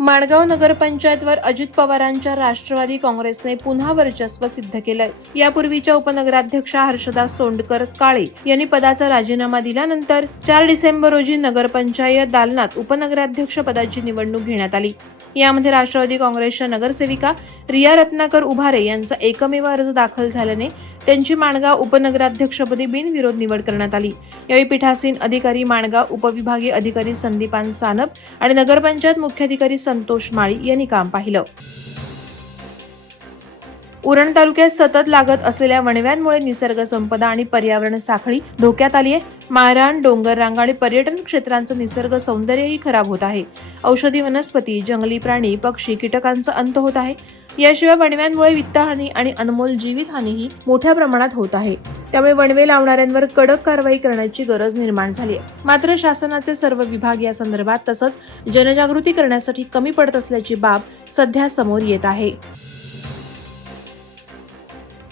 माणगाव नगरपंचायतवर अजित पवारांच्या राष्ट्रवादी काँग्रेसने पुन्हा वर्चस्व सिद्ध केलंय। यापूर्वीच्या उपनगराध्यक्षा हर्षदा सोंडकर काळे यांनी पदाचा राजीनामा दिल्यानंतर 4 डिसेंबर रोजी नगरपंचायत दालनात उपनगराध्यक्ष पदाची निवडणूक घेण्यात आली। यामध्ये राष्ट्रवादी काँग्रेसच्या नगरसेविका रिया रत्नाकर उभारे यांचा एकमेव अर्ज दाखल झाल्याने त्यांची माणगाव उपनगराध्यक्षपदी बिनविरोध निवड करण्यात आली। यावेळी पीठासीन अधिकारी माणगाव उपविभागीय अधिकारी संदीपान सानप आणि नगरपंचायत मुख्याधिकारी संतोष माळी यांनी काम पाहिलं। उरण तालुक्यात सतत लागत असलेल्या वणव्यांमुळे निसर्ग संपदा आणि पर्यावरण साखळी धोक्यात आली आहे। माळरान, डोंगर रांगा आणि पर्यटन क्षेत्रांचं निसर्ग सौंदर्यही खराब होत आहे। औषधी वनस्पती, जंगली प्राणी, पक्षी, कीटकांचा अंत होत आहे। याशिवाय वणव्यांमुळे वित्तहानी आणि अनमोल जीवितहानीही मोठ्या प्रमाणात होत आहे। त्यामुळे वणवे लावणाऱ्यांवर कडक कारवाई करण्याची गरज निर्माण झाली आहे। मात्र शासनाचे सर्व विभाग या संदर्भात तसंच जनजागृती करण्यासाठी कमी पडत असल्याची बाब सध्या समोर येत आहे।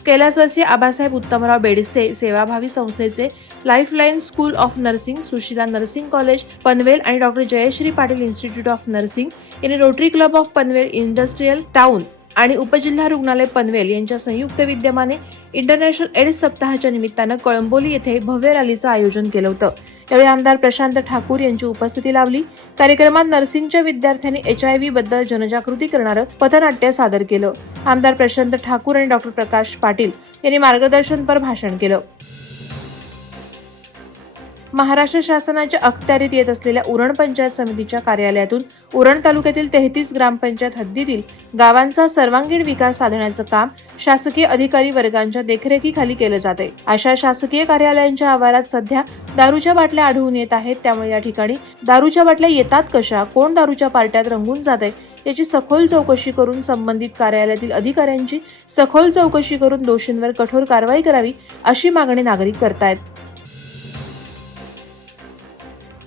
कैलासवासी आबासाहेब उत्तमराव बेडसे सेवाभावी संस्थेचे lifeline school of nursing, Sushila nursing college Panvel आणि डॉ. Jayashree Patil institute of nursing यांनी rotary club of Panvel industrial town आणि उपजिल्हा रुग्णालय पनवेल यांच्या संयुक्त विद्यमाने इंटरनॅशनल एड्स सप्ताहाच्या निमित्तानं कळंबोली येथे भव्य रॅलीचं आयोजन केलं होतं। यावेळी आमदार प्रशांत ठाकूर यांची उपस्थिती लाभली। कार्यक्रमात नर्सिंगच्या विद्यार्थ्यांनी HIV बद्दल जनजागृती करणारं पथनाट्य सादर केलं। आमदार प्रशांत ठाकूर आणि डॉ. प्रकाश पाटील यांनी मार्गदर्शनपर भाषण केलं। महाराष्ट्र शासनाच्या अखत्यारीत येत असलेल्या उरण पंचायत समितीच्या कार्यालयातून उरण तालुक्यातील 33 ग्रामपंचायत हद्दीतील गावांचा सर्वांगीण विकास साधण्याचं काम शासकीय अधिकारी वर्गांच्या देखरेखीखाली केलं जाते। अशा शासकीय कार्यालयांच्या आवारात सध्या दारूच्या बाटल्या आढळून येत आहेत। त्यामुळे या ठिकाणी दारूच्या बाटल्या येतात कशा, कोण दारूच्या पार्ट्यात रंगून जाते याची सखोल चौकशी करून संबंधित कार्यालयातील अधिकाऱ्यांची सखोल चौकशी करून दोषींवर कठोर कारवाई करावी अशी मागणी नागरिक करतायत।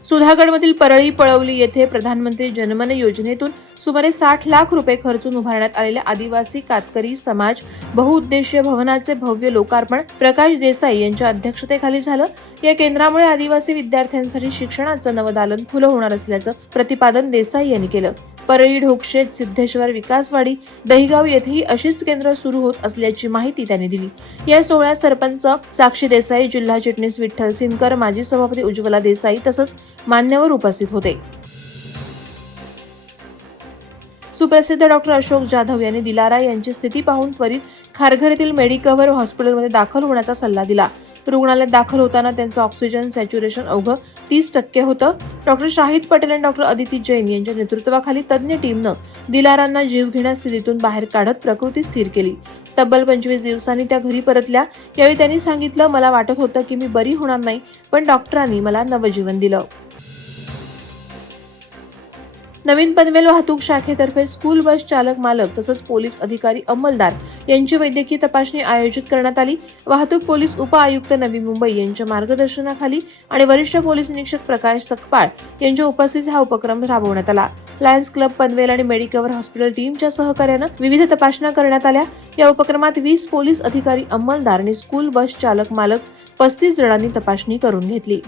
सुधागडमधील परळी पळवली येथे प्रधानमंत्री जनमन योजनेतून सुमारे 60 लाख रुपये खर्चून उभारण्यात आलेल्या आदिवासी कातकरी समाज बहुउद्देशीय भवनाचे भव्य लोकार्पण प्रकाश देसाई यांच्या अध्यक्षतेखाली झालं। या केंद्रामुळे आदिवासी विद्यार्थ्यांसाठी शिक्षणाचं नवदालन खुलं होणार असल्याचं प्रतिपादन देसाई यांनी केलं। परळी, ढोकशेत, सिद्धेश्वर, विकासवाडी, दहिगाव येथेही अशीच केंद्र सुरू होत असल्याची माहिती त्यांनी दिली। या सोहळ्यात सरपंच साक्षी देसाई, जिल्हा चिटणीस विठ्ठल सिनकर, माजी सभापती उज्ज्वला देसाई तसंच मान्यवर उपस्थित होते। सुप्रसिद्ध डॉ. अशोक जाधव यांनी दिलारा यांची स्थिती पाहून त्वरित खारघर येथील मेडिकव्हर हॉस्पिटलमध्ये दाखल होण्याचा सल्ला दिला। रुग्णालयात दाखल होताना त्यांचं ऑक्सिजन सॅच्युरेशन अवघं 30% होतं। डॉ. शाहिद पटेल आणि डॉ. अदिती जैन यांच्या नेतृत्वाखाली तज्ज्ञ टीमनं दिलारांना जीवघेण्या स्थितीतून बाहेर काढत प्रकृती स्थिर केली। तब्बल 25 दिवसांनी त्या घरी परतल्या। यावेळी त्यांनी सांगितलं, मला वाटत होतं की मी बरी होणार नाही, पण डॉक्टरांनी मला नवजीवन दिलं। नवीन पनवेल वाहतूक शाखेतर्फे स्कूल बस चालक मालक तसंच पोलीस अधिकारी अंमलदार यांची वैद्यकीय तपासणी आयोजित करण्यात आली। वाहतूक पोलीस उप आयुक्त नवी मुंबई यांच्या मार्गदर्शनाखाली आणि वरिष्ठ पोलीस निरीक्षक प्रकाश सकपाळ यांच्या उपस्थितीत हा उपक्रम राबवण्यात आला। लायन्स क्लब पनवेल आणि मेडिकव्हर हॉस्पिटल टीमच्या सहकार्यानं विविध तपासण्या करण्यात आल्या। या उपक्रमात 20 पोलीस अधिकारी अंमलदार आणि स्कूल बस चालक मालक 35 जणांनी तपासणी करून घेतली।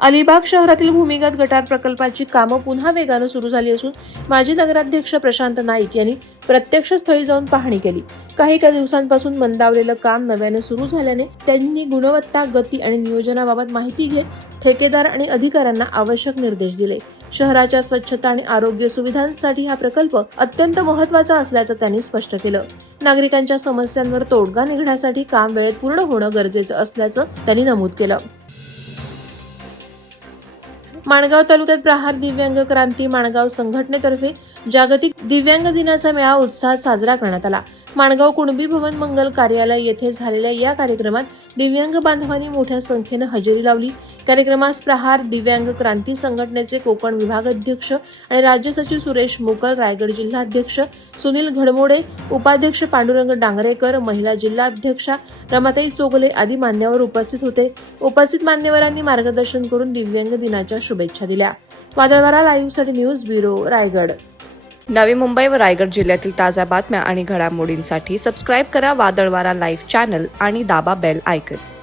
अलिबाग शहरातील भूमिगत गटार प्रकल्पाची कामं पुन्हा वेगानं सुरू झाली असून माजी नगराध्यक्ष प्रशांत नाईक यांनी प्रत्यक्ष स्थळी जाऊन पाहणी केली। काही दिवसांपासून मंदावलेलं काम नव्याने सुरू झाल्याने त्यांनी गुणवत्ता, गती आणि नियोजनाबाबत माहिती घेत ठेकेदार आणि अधिकाऱ्यांना आवश्यक निर्देश दिले। शहराच्या स्वच्छता आणि आरोग्य सुविधांसाठी हा प्रकल्प अत्यंत महत्त्वाचा असल्याचं त्यांनी स्पष्ट केलं। नागरिकांच्या समस्यांवर तोडगा निघण्यासाठी काम वेळेत पूर्ण होणं गरजेचं असल्याचं त्यांनी नमूद केलं। माणगाव तालुक्यात प्रहार दिव्यांग क्रांती माणगाव संघटनेतर्फे जागतिक दिव्यांग दिनाचा मेळावा उत्साहात साजरा करण्यात आला। माणगाव कुणबी भवन मंगल कार्यालय येथे झालेल्या या कार्यक्रमात दिव्यांग बांधवांनी मोठ्या संख्येनं हजेरी लावली। कार्यक्रमास प्रहार दिव्यांग क्रांती संघटनेचे कोकण विभाग अध्यक्ष आणि राज्य सचिव सुरेश मोकल, रायगड जिल्हा अध्यक्ष सुनील घडमोडे, उपाध्यक्ष पांडुरंग डांगरेकर, महिला जिल्हा अध्यक्षा रमाताई चोगले आदी मान्यवर उपस्थित होते। उपस्थित मान्यवरांनी मार्गदर्शन करून दिव्यांग दिनाच्या शुभेच्छा दिल्या। वादळवारा लाईव्हसाठी न्यूज ब्युरो, रायगड। नवी मुंबई व रायगड जिल्ह्यातील ताज्या बातम्या आणि घडामोडींसाठी सबस्क्राईब करा वादळवारा लाईव्ह चॅनल आणि दाबा बेल आयकॉन।